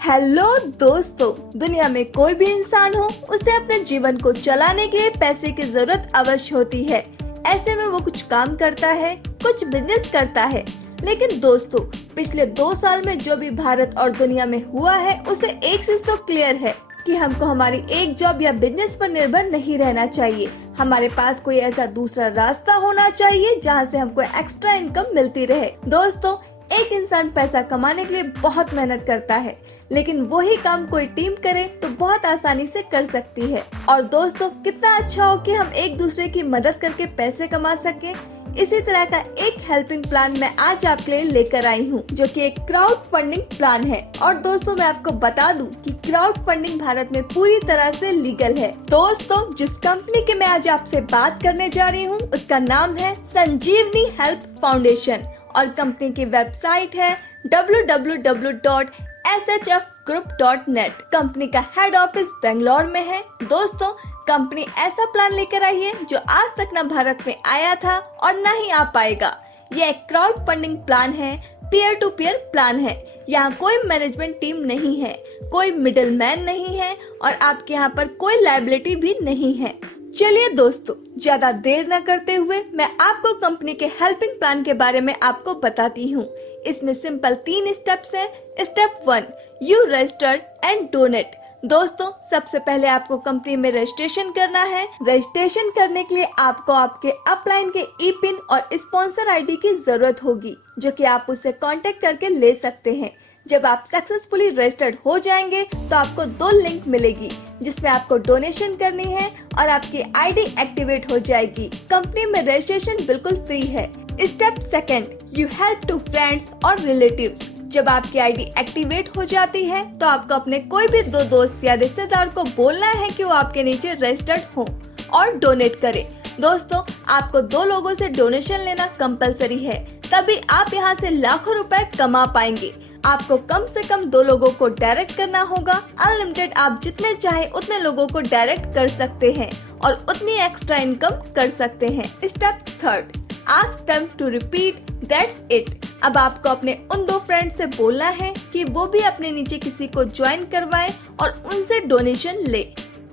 Hello दोस्तों, दुनिया में कोई भी इंसान हो उसे अपने जीवन को चलाने के लिए पैसे की जरूरत अवश्य होती है। ऐसे में वो कुछ काम करता है, कुछ बिजनेस करता है। लेकिन दोस्तों, पिछले 2 साल में जो भी भारत और दुनिया में हुआ है उसे एक चीज तो क्लियर है कि हमको हमारी एक जॉब या बिजनेस पर निर्भर नहीं रहना चाहिए। हमारे पास कोई ऐसा दूसरा रास्ता होना चाहिए जहाँ से हमको एक्स्ट्रा इनकम मिलती रहे। दोस्तों, एक इंसान पैसा कमाने के लिए बहुत मेहनत करता है, लेकिन वही काम कोई टीम करे तो बहुत आसानी से कर सकती है। और दोस्तों, कितना अच्छा हो कि हम एक दूसरे की मदद करके पैसे कमा सके। इसी तरह का एक हेल्पिंग प्लान मैं आज आपके लिए लेकर आई हूँ, जो कि एक क्राउड फंडिंग प्लान है। और दोस्तों, मैं आपको बता दूं कि क्राउड फंडिंग भारत में पूरी तरह से लीगल है। दोस्तों, जिस कंपनी की मैं आज आपसे बात करने जा रही हूँ उसका नाम है संजीवनी हेल्प फाउंडेशन और कंपनी की वेबसाइट है www.shfgroup.net। कंपनी का हेड ऑफिस बेंगलोर में है। दोस्तों, कंपनी ऐसा प्लान लेकर आई है जो आज तक न भारत में आया था और न ही आ पाएगा। यह एक क्राउड फंडिंग प्लान है, पीयर टू पीयर प्लान है। यहाँ कोई मैनेजमेंट टीम नहीं है, कोई मिडिल मैन नहीं है और आपके यहाँ पर कोई लायबिलिटी भी नहीं है। चलिए दोस्तों, ज्यादा देर न करते हुए मैं आपको कंपनी के हेल्पिंग प्लान के बारे में आपको बताती हूँ। इसमें सिंपल 3 स्टेप्स हैं। Step 1, you register and donate. दोस्तों, सबसे पहले आपको कंपनी में रजिस्ट्रेशन करना है। रजिस्ट्रेशन करने के लिए आपको आपके अपलाइन के ई पिन और स्पॉन्सर आईडी की जरूरत होगी, जो कि आप उससे कांटेक्ट करके ले सकते हैं। जब आप सक्सेसफुली रजिस्टर्ड हो जाएंगे तो आपको 2 लिंक मिलेगी, जिसमें आपको डोनेशन करनी है और आपकी आईडी एक्टिवेट हो जाएगी। कंपनी में रजिस्ट्रेशन बिल्कुल फ्री है। Step 2, you help to friends और रिलेटिव्स। जब आपकी आईडी एक्टिवेट हो जाती है तो आपको अपने कोई भी 2 दोस्त या रिश्तेदार को बोलना है कि वो आपके नीचे रजिस्टर्ड हो और डोनेट करें। दोस्तों, आपको 2 लोगों से डोनेशन लेना कंपलसरी है, तभी आप यहाँ से लाखों रुपए कमा पाएंगे। आपको कम से कम 2 लोगों को डायरेक्ट करना होगा। अनलिमिटेड आप जितने चाहे उतने लोगों को डायरेक्ट कर सकते हैं और उतनी एक्स्ट्रा इनकम कर सकते हैं। Step 3, ask them to repeat, that's it. अब आपको अपने उन 2 फ्रेंड से बोलना है कि वो भी अपने नीचे किसी को ज्वाइन करवाएं और उनसे डोनेशन ले।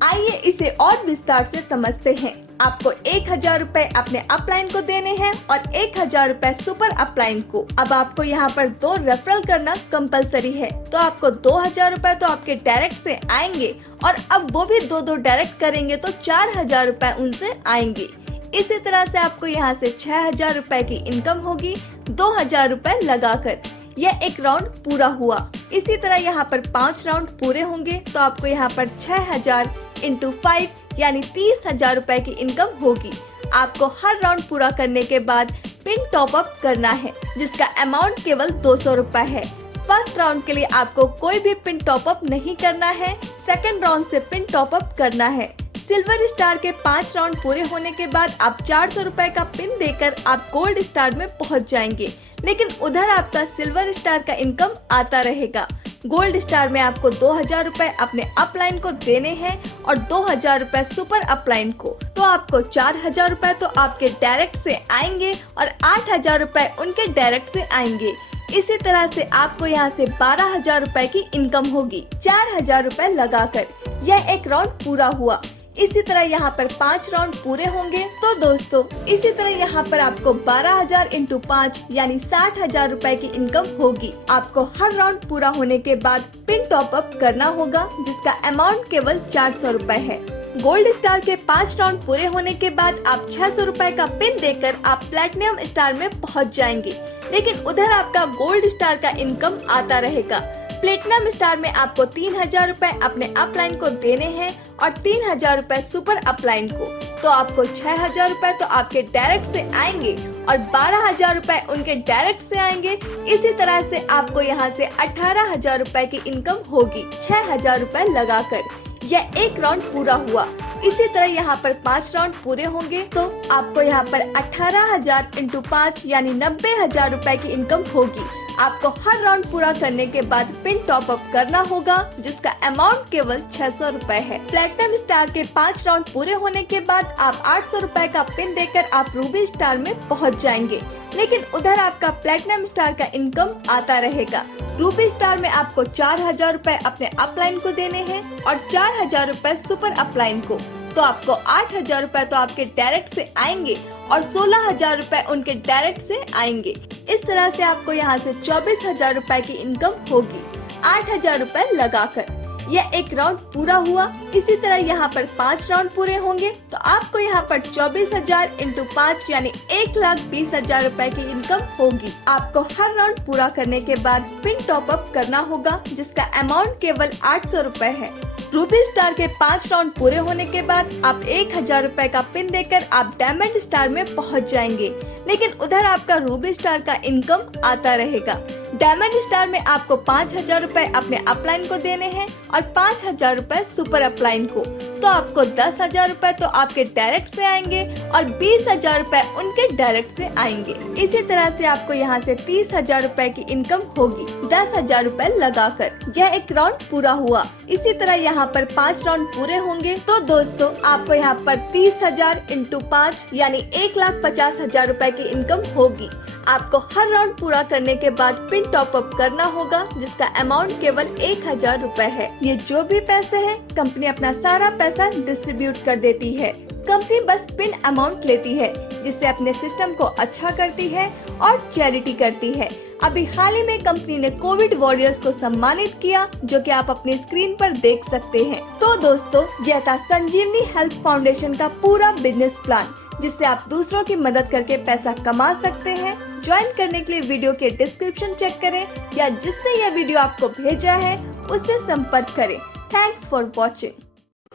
आइए इसे और विस्तार से समझते हैं। आपको 1000 रुपए अपने अपलाइन को देने हैं और 1000 रुपए सुपर अपलाइन को। अब आपको यहाँ पर 2 रेफरल करना कंपलसरी है, तो आपको 2000 रुपए तो आपके डायरेक्ट से आएंगे और अब वो भी 2 डायरेक्ट करेंगे तो 4000 रुपए उनसे आएंगे। इसी तरह से आपको यहाँ से 6000 रुपए की इनकम होगी 2000 रुपए लगाकर। यह एक राउंड पूरा हुआ। इसी तरह यहाँ पर 5 राउंड पूरे होंगे तो आपको यहाँ पर 6000 × 5 यानी 30,000 रुपए की इनकम होगी। आपको हर राउंड पूरा करने के बाद पिन टॉप अप करना है, जिसका अमाउंट केवल 200 रुपए है। फर्स्ट राउंड के लिए आपको कोई भी पिन टॉप अप नहीं करना है, सेकंड राउंड से पिन टॉप अप करना है। सिल्वर स्टार के 5 राउंड पूरे होने के बाद आप 400 रुपए का पिन देकर आप गोल्ड स्टार में पहुंच जाएंगे, लेकिन उधर आपका सिल्वर स्टार का इनकम आता रहेगा। गोल्ड स्टार में आपको 2000 रुपए अपने अपलाइन को देने हैं और 2000 रुपए सुपर अपलाइन को, तो आपको 4000 रुपए तो आपके डायरेक्ट से आएंगे और 8000 रुपए उनके डायरेक्ट से आएंगे। इसी तरह से आपको यहाँ से 12000 रुपए की इनकम होगी 4000 रुपए लगाकर। यह एक राउंड पूरा हुआ। इसी तरह यहाँ पर 5 राउंड पूरे होंगे। तो दोस्तों, इसी तरह यहाँ पर आपको 12000 × 5 यानी 60,000 रुपए की इनकम होगी। आपको हर राउंड पूरा होने के बाद पिन टॉप अप करना होगा, जिसका अमाउंट केवल 400 रुपए है। गोल्ड स्टार के 5 राउंड पूरे होने के बाद आप 600 रुपए का पिन देकर आप प्लेटिनम स्टार में पहुँच जाएंगे, लेकिन उधर आपका गोल्ड स्टार का इनकम आता रहेगा। प्लेटिनम स्टार में आपको 3000 रुपए अपने अपलाइन को देने हैं और 3000 रुपए सुपर अपलाइन को, तो आपको 6000 रुपए तो आपके डायरेक्ट से आएंगे और 12000 रुपए उनके डायरेक्ट से आएंगे। इसी तरह से आपको यहाँ से 18000 रुपए की इनकम होगी 6000 रुपए लगाकर। यह एक राउंड पूरा हुआ। इसी तरह यहाँ पर 5 राउंड पूरे होंगे तो आपको यहाँ पर 18000 × 5 यानी 90,000 रुपए की इनकम होगी। आपको हर राउंड पूरा करने के बाद पिन टॉप अप करना होगा, जिसका अमाउंट केवल 600 रुपए है। प्लेटिनम स्टार के 5 राउंड पूरे होने के बाद आप 800 रुपए का पिन देकर आप रूबी स्टार में पहुंच जाएंगे, लेकिन उधर आपका प्लेटिनम स्टार का इनकम आता रहेगा। रूबी स्टार में आपको 4000 रुपए अपने अपलाइन को देने हैं और 4000 रुपए सुपर अपलाइन को, तो आपको 8000 रुपए तो आपके डायरेक्ट से आएंगे और 16000 रुपए उनके डायरेक्ट से आएंगे। इस तरह से आपको यहाँ से 24000 रुपए की इनकम होगी 8000 रुपए लगाकर। यह एक राउंड पूरा हुआ। इसी तरह यहाँ पर 5 राउंड पूरे होंगे तो आपको यहाँ पर 24000 इंटू 5 यानी 1,20,000 रुपए की इनकम होगी। आपको हर राउंड पूरा करने के बाद पिन टॉप अप करना होगा, जिसका अमाउंट केवल 800 रुपए है। रूबी स्टार के 5 राउंड पूरे होने के बाद आप 1000 रुपए का पिन देकर आप डायमंड स्टार में पहुंच जाएंगे, लेकिन उधर आपका रूबी स्टार का इनकम आता रहेगा। डायमंड स्टार में आपको 5000 रुपए अपने अपलाइन को देने हैं और 5000 रुपए सुपर अपलाइन को, तो आपको 10,000 रुपए तो आपके डायरेक्ट से आएंगे और 20,000 रुपए उनके डायरेक्ट से आएंगे। इसी तरह से आपको यहाँ से 30,000 रुपए की इनकम होगी 10,000 रुपए लगाकर। यह एक राउंड पूरा हुआ। इसी तरह यहाँ पर 5 राउंड पूरे होंगे तो दोस्तों आपको यहाँ पर 30,000 इंटू 5 यानी 1,50,000 रुपए की इनकम होगी। आपको हर राउंड पूरा करने के बाद पिन टॉप अप करना होगा, जिसका अमाउंट केवल 1000 रुपए है। ये जो भी पैसे हैं कंपनी अपना सारा पैसा डिस्ट्रीब्यूट कर देती है। कंपनी बस पिन अमाउंट लेती है, जिससे अपने सिस्टम को अच्छा करती है और चैरिटी करती है। अभी हाल ही में कंपनी ने कोविड वॉरियर्स को सम्मानित किया, जो कि आप अपनी स्क्रीन पर देख सकते हैं। तो दोस्तों यह था संजीवनी हेल्थ फाउंडेशन का पूरा बिजनेस प्लान, जिससे आप दूसरों की मदद करके पैसा कमा सकते हैं। ज्वाइन करने के लिए वीडियो के डिस्क्रिप्शन चेक करें या जिसने यह वीडियो आपको भेजा है उससे संपर्क करें। Thanks for watching.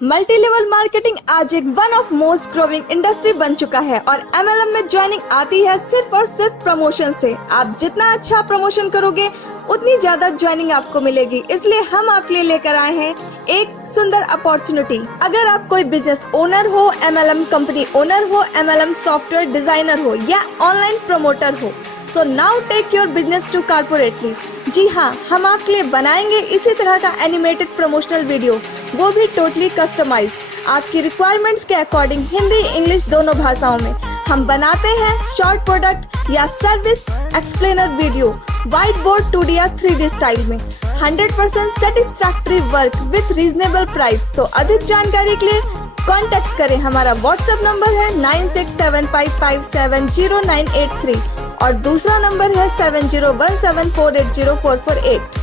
Multi level marketing आज एक one of most growing industry बन चुका है और MLM में ज्वाइनिंग आती है सिर्फ और सिर्फ प्रमोशन से। आप जितना अच्छा प्रमोशन करोगे उतनी ज्यादा ज्वाइनिंग आपको मिलेगी। इसलिए हम आपके लिए लेकर आए हैं एक सुंदर अपॉर्चुनिटी। अगर आप कोई बिजनेस ओनर हो, MLM कंपनी ओनर हो, MLM सॉफ्टवेयर डिजाइनर हो या ऑनलाइन प्रमोटर हो, so now take your business to corporately. जी हाँ, हम आपके लिए बनाएंगे इसी तरह का एनिमेटेड प्रमोशनल वीडियो, वो भी टोटली कस्टमाइज्ड आपकी रिक्वायरमेंट्स के अकॉर्डिंग, हिंदी इंग्लिश दोनों भाषाओं में। हम बनाते हैं शॉर्ट प्रोडक्ट या service explainer video white board 2D या 3D स्टाइल में। 100% satisfactory work with reasonable price. तो अधिक जानकारी के लिए कांटेक्ट करें। हमारा व्हाट्सएप नंबर है 9675570983 और दूसरा नंबर है 7017480448।